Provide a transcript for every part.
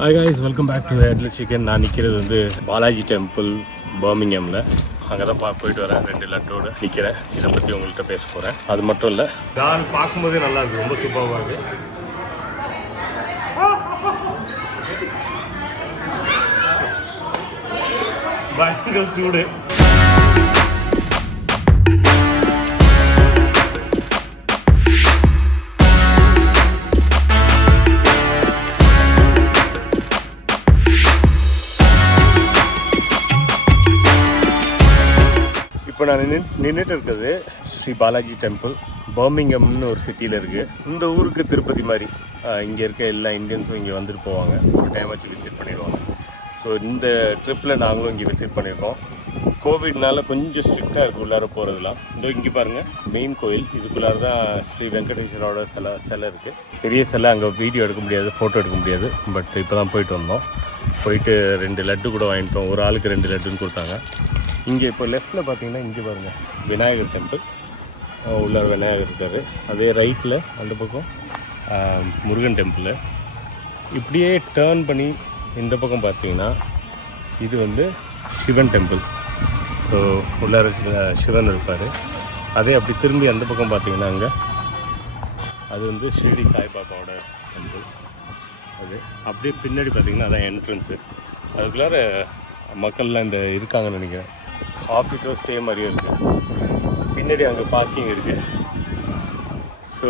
Hi guys, welcome back to the Headless Chicken. நான் நிற்கிறது வந்து பாலாஜி டெம்பிள் பர்மிங்ஹாமில். அங்கே தான் போயிட்டு வரேன். 2 லட்டோடு நிற்கிறேன். இதை பற்றி உங்கள்கிட்ட பேச போகிறேன். அது மட்டும் இல்லை, நான் பார்க்கும்போதே நல்லா இருக்குது, ரொம்ப சூப்பராக இருக்குது. பயங்கர சூடு. இப்போ நான் நின்றுட்டு இருக்கிறது ஸ்ரீ பாலாஜி டெம்பிள் பர்மிங்ஹாம்னு ஒரு சிட்டியில் இருக்குது. இந்த ஊருக்கு திருப்பதி மாதிரி இங்கே இருக்க எல்லா இந்தியன்ஸும் இங்கே வந்துட்டு போவாங்க, ஒரு டைம் வச்சு விசிட் பண்ணிடுவாங்க. ஸோ இந்த ட்ரிப்பில் நாங்களும் இங்கே விசிட் பண்ணியிருக்கோம். கோவிட்னால கொஞ்சம் ஸ்ட்ரிக்டாக இருக்குது உள்ளார போகிறதுலாம். இந்த இங்கே பாருங்கள், மெயின் கோயில் இதுக்குள்ளார தான் ஸ்ரீ வெங்கடேஸ்வரோட சிலை இருக்குது. பெரிய சிலை, அங்கே வீடியோ எடுக்க முடியாது, ஃபோட்டோ எடுக்க முடியாது. பட் இப்போ தான் போயிட்டு வந்தோம். போயிட்டு 2 லட்டு கூட வாங்கிட்டோம். ஒரு ஆளுக்கு 2 லட்டுன்னு கொடுத்தாங்க. இங்கே இப்போ லெஃப்ட்டில் பார்த்தீங்கன்னா இங்கே பாருங்கள் விநாயகர் டெம்பிள், உள்ளார விநாயகர் இருக்கார். அதே ரைட்டில் அந்த பக்கம் முருகன் டெம்பிள். இப்படியே டேர்ன் பண்ணி இந்த பக்கம் பார்த்தீங்கன்னா இது வந்து சிவன் டெம்பிள். ஸோ உள்ளார சிவன் இருப்பார். அதே அப்படி திரும்பி அந்த பக்கம் பார்த்தீங்கன்னா அங்கே அது வந்து ஷிரடி சாய்பாபாவோட டெம்பிள். அது அப்படியே பின்னாடி பார்த்தீங்கன்னா அதான் என்ட்ரன்ஸு. அதுக்குள்ளார மக்கள்லாம் இந்த இருக்காங்கன்னு நினைக்கிறேன். ஆஃபீஸோ ஸ்டே மாதிரியும் இருக்குது. பின்னாடி அங்கே பார்க்கிங் இருக்குது. ஸோ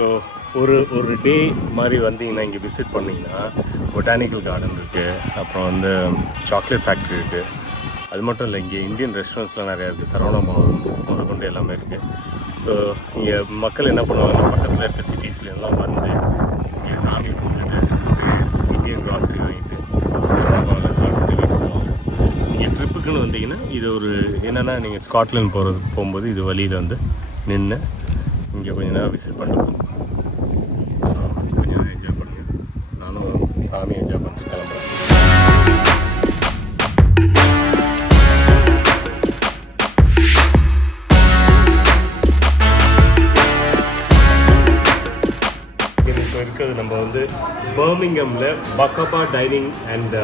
ஒரு டே மாதிரி வந்தீங்கன்னா இங்கே விசிட் பண்ணிங்கன்னா பொட்டானிக்கல் கார்டன் இருக்குது, அப்புறம் வந்து சாக்லேட் ஃபேக்ட்ரி இருக்குது. அது மட்டும் இல்லை, இங்கே இந்தியன் ரெஸ்டாரண்ட்ஸ்லாம் நிறையா இருக்குது. சரவணா முதற்கொண்டு எல்லாமே இருக்குது. ஸோ இங்கே மக்கள் என்ன பண்ணுவாங்க, பக்கத்தில் இருக்க சிட்டிஸ்லாம் வந்து இங்கே சாமி கும்பிட்டுட்டு இந்தியன் க்ராசரி வாங்கிட்டு சரவணாவில் சாப்பிட்டு வீட்டுக்கு போவாங்க. நீங்கள் ட்ரிப்புக்குன்னு வந்தீங்கன்னா இது ஒரு என்னென்னா, நீங்கள் ஸ்காட்லாண்ட் போகும்போது இது வழியில் வந்து நின்று இங்கே கொஞ்ச நேரம் விசிட் பண்ணிட்டு போகும். கொஞ்ச நேரம் என்ஜாய் பண்ணுங்கள். நானும் சாமி என்ஜாய் பண்ணிட்டு கிளம்புறேன். இப்போ இருக்கிறது நம்ம வந்து பர்மிங்ஹாமில் BACABA டைனிங் அண்ட்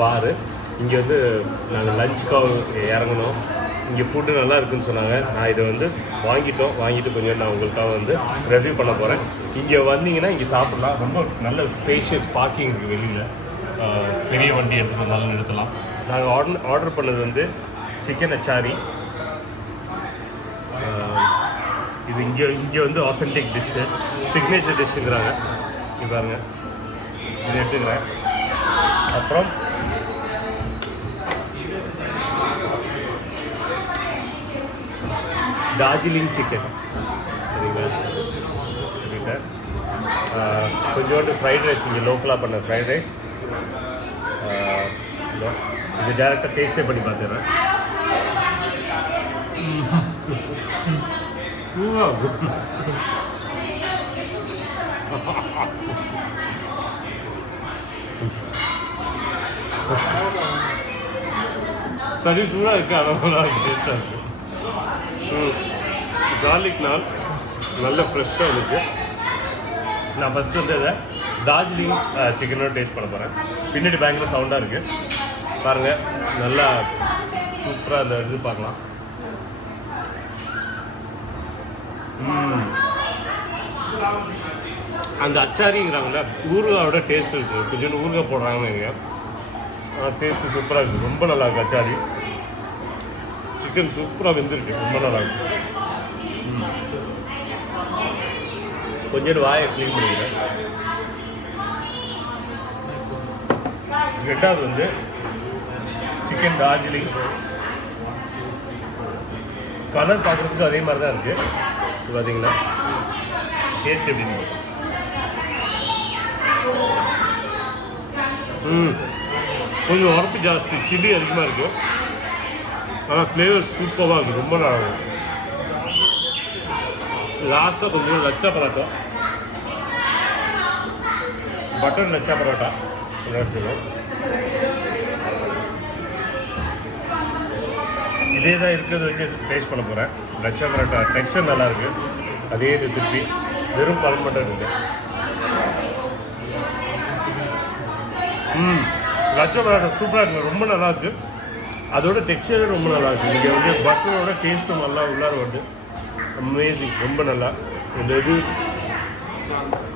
பாரு. இங்கே வந்து நாங்கள் லஞ்சுக்காக இறங்கணும். இங்கே ஃபுட்டு நல்லா இருக்குதுன்னு சொன்னாங்க. நான் இதை வந்து வாங்கிட்டு கொஞ்சம் நான் உங்களுக்காக வந்து ரிவ்யூ பண்ண போகிறேன். இங்கே வந்தீங்கன்னா இங்கே சாப்பிட்லாம். ரொம்ப நல்ல ஸ்பேஷியஸ் பார்க்கிங் இருக்குது வெளியில். பெரிய வண்டி எடுத்துகிட்டு வந்தாலும் நிறுத்தலாம். நாங்கள் ஆர்டர் பண்ணது வந்து சிக்கன் அச்சாரி. இது இங்கே வந்து ஆத்தென்டிக் டிஷ்ஷு, சிக்னேச்சர் டிஷ்ஷுங்கிறாங்க. இது பாருங்க, இது எடுத்துக்கிறேன். அப்புறம் டார்ஜிலிங் சிக்கன் சரிங்களா. கொஞ்சோண்டு ஃப்ரைட் ரைஸ், இங்கே லோக்கலாக பண்ண ஃப்ரைட் ரைஸ். இது டேரெக்டாக டேஸ்ட்டே பண்ணி பார்த்துடுறேன். சரி சூடாக இருக்குது, அளவுலாம் டேஸ்ட்டாக இருக்குது. கார்லிக் நான் நல்ல ஃப்ரெஷ்ஷாக இருக்குது. நான் ஃபஸ்ட்டு வந்து இதை டார்ஜிலிங் சிக்கனோட டேஸ்ட் பண்ண போகிறேன். பின்னாடி பயங்கர சவுண்டாக இருக்குது பாருங்கள். நல்லா சூப்பராக அந்த இது பார்க்கலாம். அந்த அச்சாரிங்கிறாங்கள ஊறுகாயோட டேஸ்ட் இருக்குது. கொஞ்சம் ஊறுகாய் போடுறாங்கன்னு இங்கே டேஸ்ட்டு சூப்பராக இருக்குது. ரொம்ப நல்லா இருக்குது அச்சாரி. சிக்கன் சூப்பராக வெந்திருக்கு, ரொம்ப நல்லா இருக்குது. கொஞ்சம் வாயை க்ளீன் பண்ணிக்கிறேன். ரெண்டாவது வந்து சிக்கன் டார்ஜிலிங். கலர் பார்க்குறதுக்கு அதே மாதிரி தான் இருக்குது. இது பார்த்தீங்கன்னா டேஸ்ட் எப்படின்னு கொஞ்சம் உரப்பு ஜாஸ்தி, சில்லி அதிகமாக இருக்குது. ஆனால் ஃப்ளேவர் சூப்பராக இருக்குது, ரொம்ப நல்லா இருக்கும். லாஸ்ட்டாக கொஞ்சம் லச்சா பரோட்டா, பட்டர் லச்சா பரோட்டா எடுத்துக்கணும். இதே தான் இருக்கிறத வச்சு டேஸ்ட் பண்ண போகிறேன். லச்சா பரோட்டா டெக்ஸ்சர் நல்லாயிருக்கு. அதே இது திருப்பி வெறும் பழம் மட்டும் இருக்குது. லட்சம் பரோட்டா சூப்பராக இருக்குது, ரொம்ப நல்லா இருக்குது. அதோட டெக்ஸ்சரே ரொம்ப நல்லா இருக்குது. இங்கே வந்து பட்டரோட டேஸ்ட்டும் நல்லா உள்ளார வருது. அமேசிங், ரொம்ப நல்லா. இந்த இது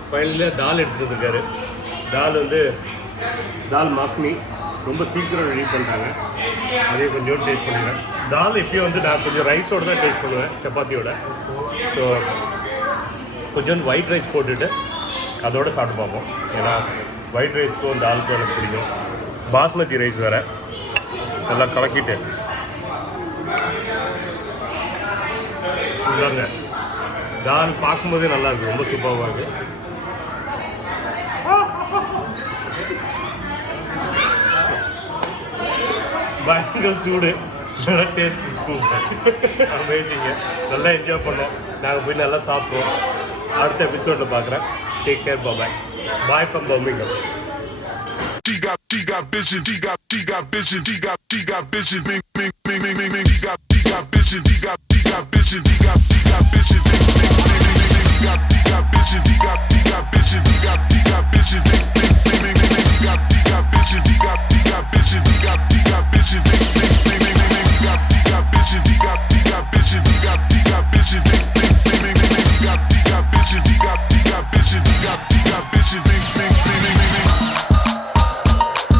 ஃபைனலில் தால் எடுத்துகிட்டு இருக்காரு. தால் வந்து தால் மக்னி ரொம்ப சீக்கிரம் ரெடி பண்ணுறாங்க. அதே கொஞ்சம் டேஸ்ட் பண்ணுவேன். தால் எப்பயும் வந்து நான் கொஞ்சம் ரைஸோடு தான் டேஸ்ட் பண்ணுவேன், சப்பாத்தியோட. ஸோ கொஞ்சம் ஒயிட் ரைஸ் போட்டுட்டு அதோடு சாப்பிட்டு பார்ப்போம். ஏன்னா ஒயிட் ரைஸ்க்கும் தாலுக்கும் எனக்கு பிடிக்கும். பாஸ்மதி ரைஸ் வேறு நல்லா கலக்கிட்டு இதாங்க. தால் பார்க்கும்போதே நல்லாயிருக்கு, ரொம்ப சூப்பராக இருக்குது. பயங்கர சூடு, நல்லா டேஸ்ட் சூப்பர், அமேசிங்க. நல்லா என்ஜாய் பண்ணோம். நாங்கள் போய் நல்லா சாப்பிட்டோம். அடுத்த எபிசோடில் பார்க்குறேன். Take care, bye. Bye from Birmingham. She got vision, she got vision, she got vision, me, he got vision, he got vision, he got vision.